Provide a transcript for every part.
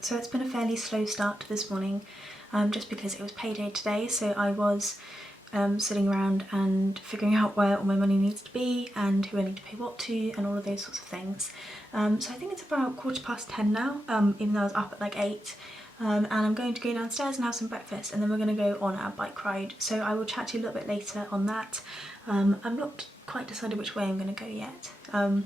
So it's been a fairly slow start to this morning, just because it was payday today, so I was sitting around and figuring out where all my money needs to be and who I need to pay what to and all of those sorts of things. So I think it's about 10:15 now, even though I was up at like 8. And I'm going to go downstairs and have some breakfast, and then we're going to go on our bike ride. So I will chat to you a little bit later on that. I'm not quite decided which way I'm going to go yet. I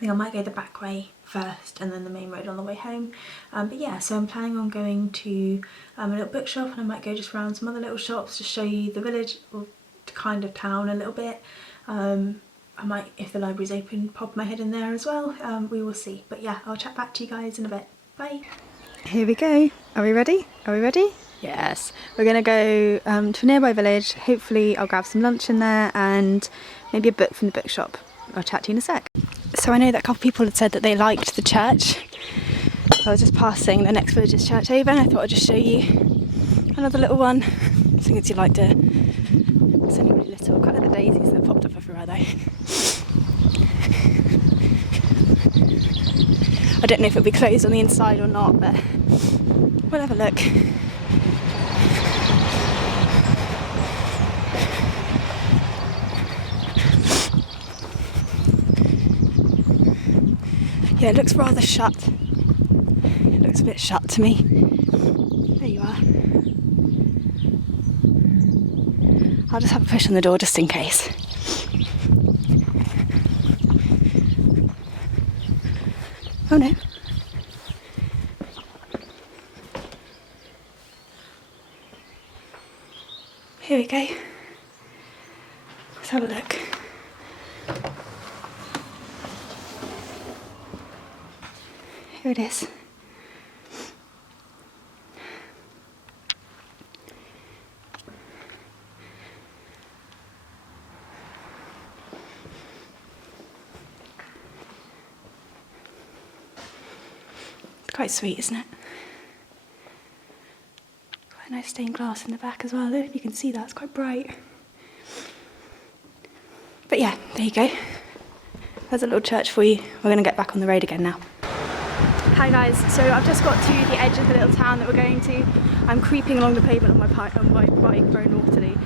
think I might go the back way first and then the main road on the way home. But yeah, so I'm planning on going to a little bookshop, and I might go just around some other little shops to show you the village or kind of town a little bit. I might, if the library's open, pop my head in there as well. We will see. But yeah, I'll chat back to you guys in a bit. Bye. Here we go. Are we ready? Are we ready? Yes. We're going to go to a nearby village. Hopefully I'll grab some lunch in there and maybe a book from the bookshop. I'll chat to you in a sec. So I know that a couple of people had said that they liked the church. So I was just passing the next village's church over, and I thought I'd just show you another little one. As soon as you liked it. It's only really little. Quite like the daisies that popped up everywhere though. I don't know if it'll be closed on the inside or not, but we'll have a look. Yeah, it looks rather shut. It looks a bit shut to me. There you are. I'll just have a push on the door just in case. Oh no. Here we go. Let's have a look. Here it is. It's quite sweet, isn't it? Quite a nice stained glass in the back as well, though. You can see that, it's quite bright. But yeah, there you go. There's a little church for you. We're going to get back on the road again now. Hi guys, so I've just got to the edge of the little town that we're going to. I'm creeping along the pavement on my bike very naughtily.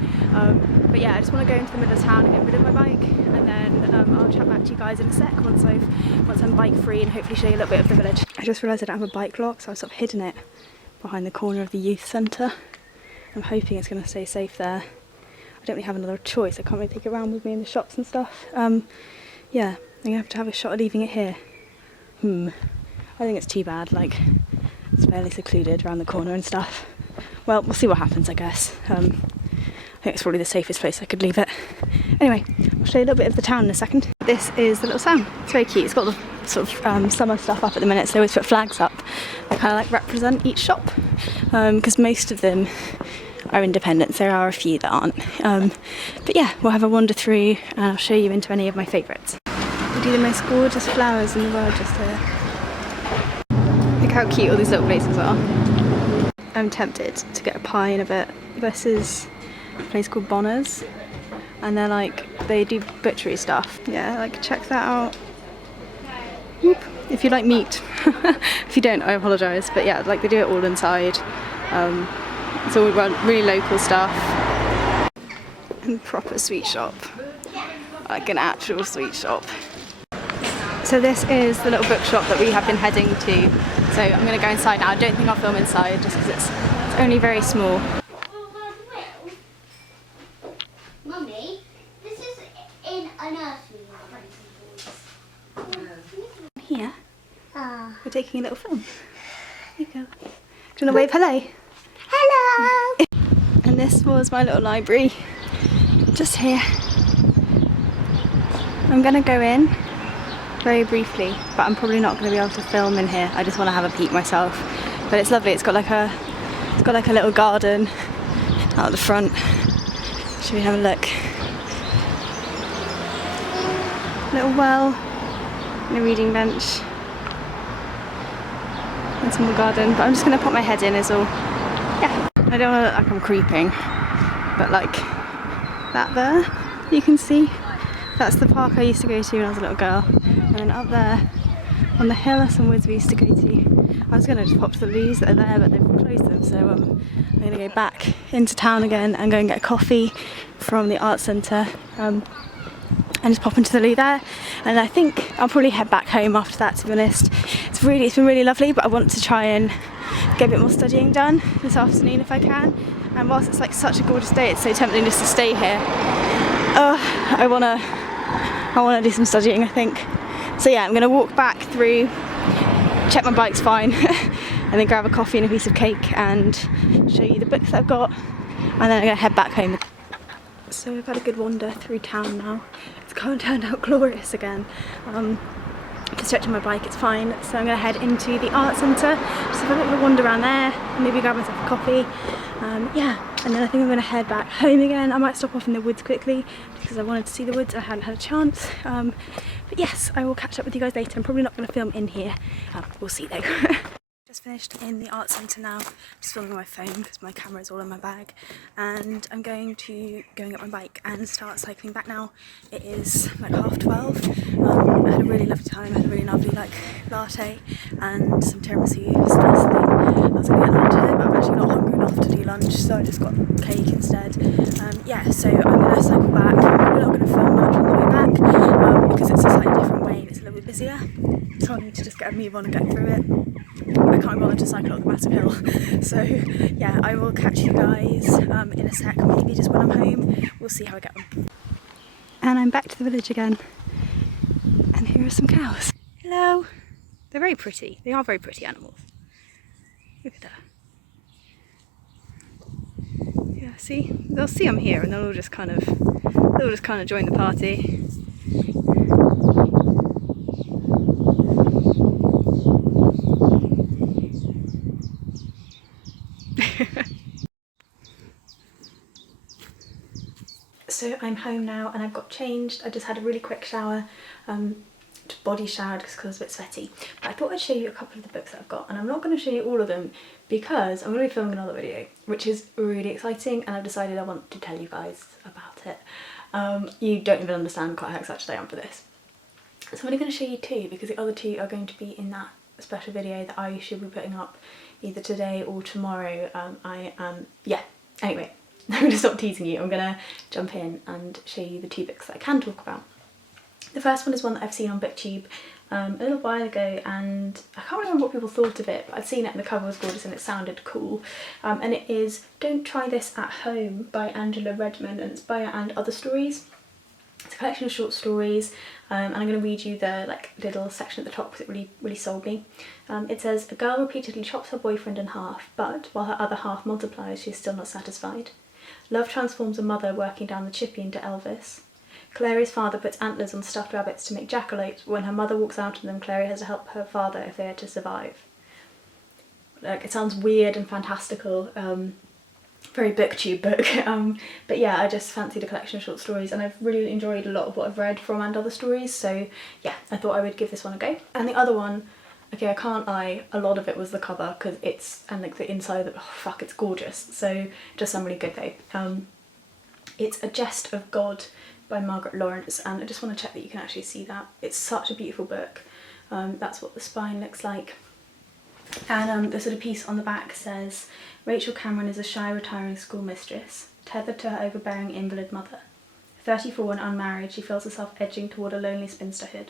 But yeah, I just want to go into the middle of town and get rid of my bike, and then I'll chat back to you guys in a sec once I'm bike free, and hopefully show you a little bit of the village. I just realised I don't have a bike lock, so I've sort of hidden it behind the corner of the youth centre. I'm hoping it's going to stay safe there. I don't really have another choice. I can't really take it around with me in the shops and stuff. Yeah, I'm going to have a shot at leaving it here. I think it's too bad, like, it's fairly secluded around the corner and stuff. Well, we'll see what happens, I guess. I think it's probably the safest place I could leave it. Anyway, I'll show you a little bit of the town in a second. This is the little town. It's very cute. It's got the sort of summer stuff up at the minute, so they always put flags up. They kind of like represent each shop, because most of them are independent. There are a few that aren't. But yeah, we'll have a wander through and I'll show you into any of my favourites. We do the most gorgeous flowers in the world just here. Look how cute all these little places are. I'm tempted to get a pie in a bit. This is a place called Bonner's, and they're like, they do butchery stuff. Yeah, like check that out. Whoop. If you like meat. If you don't, I apologise, but yeah, like they do it all inside. It's all really local stuff. And proper sweet shop. Like an actual sweet shop. So this is the little bookshop that we have been heading to. So I'm going to go inside now. I don't think I'll film inside just because it's only very small. Mummy, this is in a nursery. Here, we're taking a little film. There you go. Do you want to wave hello? Hello! And this was my little library. Just here. I'm going to go in very briefly, but I'm probably not going to be able to film in here. I just want to have a peek myself. But it's lovely. It's got like a little garden out the front. Should we have a look? Little well, and a reading bench, and some more garden. But I'm just going to pop my head in. Is all. Yeah. I don't want to look like I'm creeping, but like that there, you can see. That's the park I used to go to when I was a little girl. And then up there, on the hill are some woods we used to go to. I was going to just pop to the loos that are there, but they've closed them, so I'm going to go back into town again and go and get a coffee from the art centre and just pop into the loo there. And I think I'll probably head back home after that, to be honest. It's been really lovely, but I want to try and get a bit more studying done this afternoon if I can. And whilst it's like such a gorgeous day, it's so tempting just to stay here. I wanna do some studying, I think. So yeah, I'm gonna walk back through, check my bike's fine, and then grab a coffee and a piece of cake and show you the books that I've got, and then I'm gonna head back home. So I've had a good wander through town now. It's kind of turned out glorious again. For stretching my bike, it's fine. So I'm going to head into the art centre, just have a bit of a wander around there, maybe grab myself a coffee. Yeah, and then I think I'm going to head back home again. I might stop off in the woods quickly because I wanted to see the woods. I hadn't had a chance. But yes, I will catch up with you guys later. I'm probably not going to film in here. We'll see though. Just finished in the art centre now. I'm just filming on my phone because my camera is all in my bag, and I'm going to go and get my bike and start cycling back now. It is like 12:30. I had a really lovely time. I had a really lovely latte and some tiramisu spice thing. I was going to get lunch here, but I'm actually not hungry enough to do lunch, so I just got cake instead. Yeah, so I'm going to cycle back. I'm probably not going to film much on the way back because it's a slightly different way and it's a little bit busier. So I need to just get a move on and get through it. I can't bother to cycle up the massive hill. So yeah, I will catch you guys in a sec, maybe just when I'm home. We'll see how I get on. And I'm back to the village again. And here are some cows. Hello. They're very pretty. They are very pretty animals. Look at that. Yeah, see? They'll see I'm here and they'll just kind of join the party. So I'm home now and I've got changed. I just had a really quick shower, body showered because I was a bit sweaty. But I thought I'd show you a couple of the books that I've got, and I'm not going to show you all of them because I'm going to be filming another video, which is really exciting, and I've decided I want to tell you guys about it. You don't even understand quite how excited I am for this. So I'm only going to show you two because the other two are going to be in that special video that I should be putting up either today or tomorrow. Yeah, anyway. I'm going to stop teasing you. I'm going to jump in and show you the two books that I can talk about. The first one is one that I've seen on BookTube a little while ago, and I can't remember what people thought of it, but I'd seen it and the cover was gorgeous and it sounded cool. And it is Don't Try This at Home by Angela Redmond, and it's by And Other Stories. It's a collection of short stories, and I'm going to read you the little section at the top because it really sold me. It says, a girl repeatedly chops her boyfriend in half, but while her other half multiplies, she is still not satisfied. Love transforms a mother working down the chippy into Elvis. Clary's father puts antlers on stuffed rabbits to make jackalopes, but when her mother walks out on them, Clary has to help her father if they are to survive. It sounds weird and fantastical, very BookTube book, but yeah, I just fancied a collection of short stories, and I've really enjoyed a lot of what I've read from And Other Stories, so yeah, I thought I would give this one a go. And the other one, okay, I can't lie, a lot of it was the cover because the inside of it, oh fuck, it's gorgeous. So it does sound really good though. It's A Jest of God by Margaret Lawrence, and I just want to check that you can actually see that. It's such a beautiful book. That's what the spine looks like. And the sort of piece on the back says, Rachel Cameron is a shy retiring schoolmistress, tethered to her overbearing invalid mother. 34 and unmarried, she feels herself edging toward a lonely spinsterhood.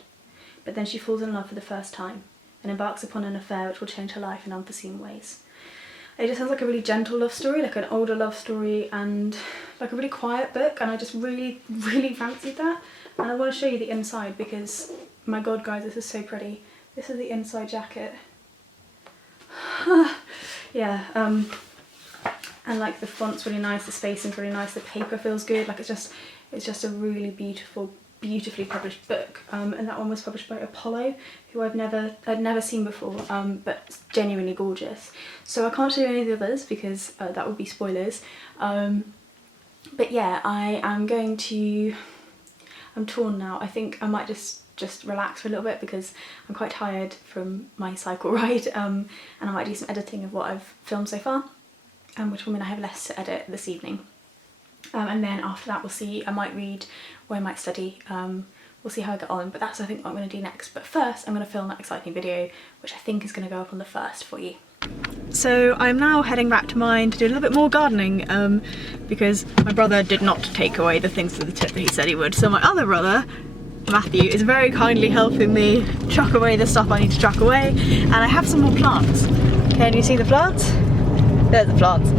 But then she falls in love for the first time and embarks upon an affair which will change her life in unforeseen ways. It just sounds like a really gentle love story, like an older love story, and like a really quiet book, and I just really fancied that. And I want to show you the inside because, my god guys, this is so pretty. This is the inside jacket. Yeah, and like the font's really nice, the spacing's really nice, the paper feels good, like it's just a really beautifully published book, and that one was published by Apollo, who I'd never seen before, but it's genuinely gorgeous. So I can't show you any of the others because that would be spoilers, but yeah, I'm torn now. I think I might just relax for a little bit because I'm quite tired from my cycle ride, and I might do some editing of what I've filmed so far, which will mean I have less to edit this evening. And then after that we'll see, I might read or I might study, we'll see how I get on, but that's I think what I'm going to do next. But first I'm going to film that exciting video, which I think is going to go up on the 1st for you. So I'm now heading back to mine to do a little bit more gardening, because my brother did not take away the things to the tip that he said he would. So my other brother, Matthew, is very kindly helping me chuck away the stuff I need to chuck away, and I have some more plants. Can you see the plants? There's the plants.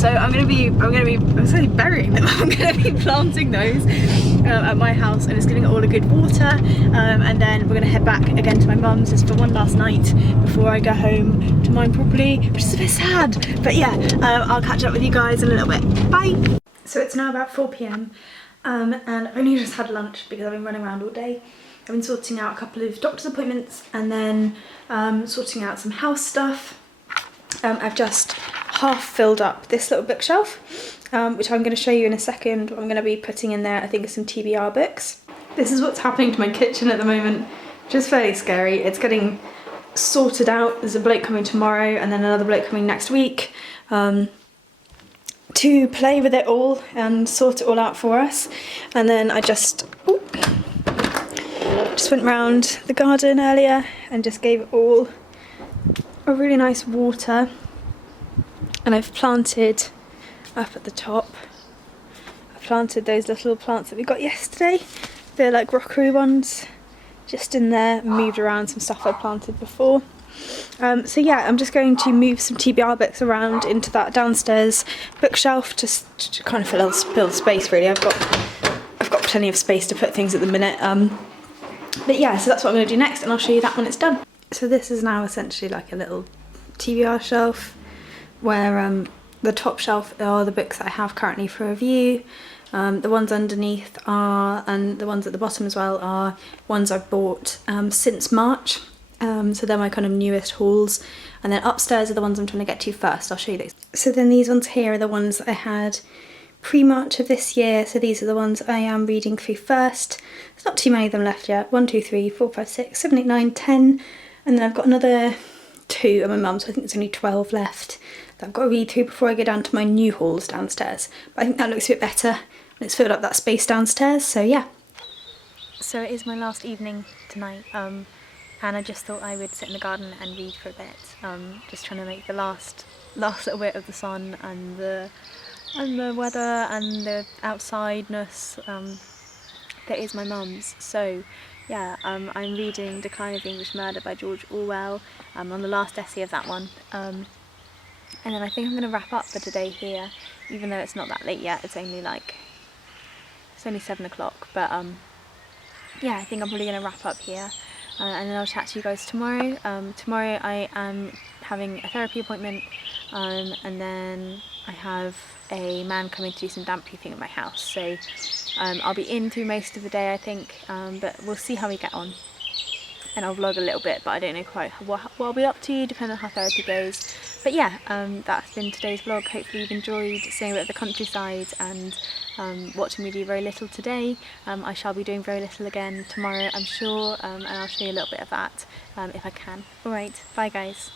So I'm gonna be burying them. I'm gonna be planting those at my house, and it's giving it all a good water, and then we're gonna head back again to my mum's just for one last night before I go home to mine properly, which is a bit sad, but yeah, I'll catch up with you guys in a little bit. Bye. So it's now about 4 p.m. And I've only just had lunch because I've been running around all day. I've been sorting out a couple of doctor's appointments and then sorting out some house stuff. I've just half filled up this little bookshelf, which I'm going to show you in a second. I'm going to be putting in there, I think, some TBR books. This is what's happening to my kitchen at the moment, which is fairly scary. It's getting sorted out. There's a bloke coming tomorrow and then another bloke coming next week to play with it all and sort it all out for us. And then I just went round the garden earlier and just gave it all a really nice water, and I've planted up at the top, I planted those little plants that we got yesterday. They're like rockery ones, just in there, moved around some stuff I planted before. So yeah, I'm just going to move some TBR books around into that downstairs bookshelf just to kind of fill space really. I've got plenty of space to put things at the minute. But yeah, so that's what I'm going to do next, and I'll show you that when it's done. So this is now essentially like a little TBR shelf where the top shelf are the books that I have currently for review. The ones underneath are, and the ones at the bottom as well, are ones I've bought since March. So they're my kind of newest hauls. And then upstairs are the ones I'm trying to get to first. I'll show you those. So then these ones here are the ones that I had pre-March of this year. So these are the ones I am reading through first. There's not too many of them left yet. 1, 2, 3, 4, 5, 6, 7, 8, 9, 10. And then I've got another 2 at my mum's, so I think there's only 12 left that I've got to read through before I go down to my new hauls downstairs. But I think that looks a bit better, and it's filled up that space downstairs, so yeah. So it is my last evening tonight, and I just thought I would sit in the garden and read for a bit, just trying to make the last little bit of the sun and the weather and the outsideness that is my mum's. So yeah, I'm reading Decline of the English Murder by George Orwell. I'm on the last essay of that one. And then I think I'm going to wrap up for today here, even though it's not that late yet. It's only 7 o'clock. But yeah, I think I'm probably going to wrap up here. And then I'll chat to you guys tomorrow. Tomorrow I am having a therapy appointment, and then I have a man coming to do some damp proofing at my house. So I'll be in through most of the day, I think, but we'll see how we get on. And I'll vlog a little bit, but I don't know quite what I'll be up to, depending on how therapy goes. But yeah, that's been today's vlog. Hopefully you've enjoyed seeing a bit of the countryside and watching me do very little today. I shall be doing very little again tomorrow, I'm sure, and I'll show you a little bit of that if I can. Alright, bye guys.